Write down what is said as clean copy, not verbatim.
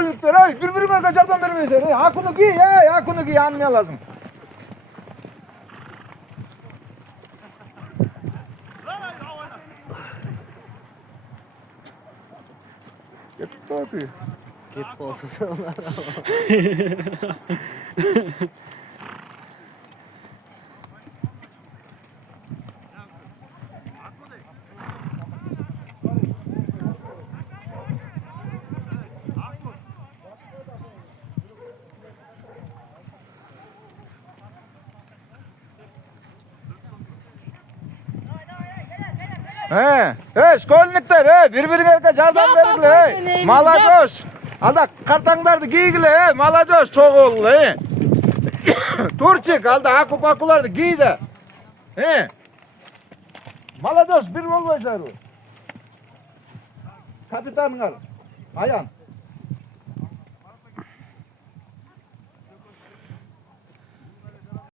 şkolnikler, birbirine kaçardan vermeyeceksin. Hakkını giy, hakkını giy, anmaya lazım. Gitti atıyor. Git olsun. Şkolnikler, birbirine kaçardan vergile, malacoş. Alda kartanlardı giygile, malacoş çok oldu. Turçik, alda hakupakulardı giy de. Malacoş bir olmayacak. Kapitanlar, ayan.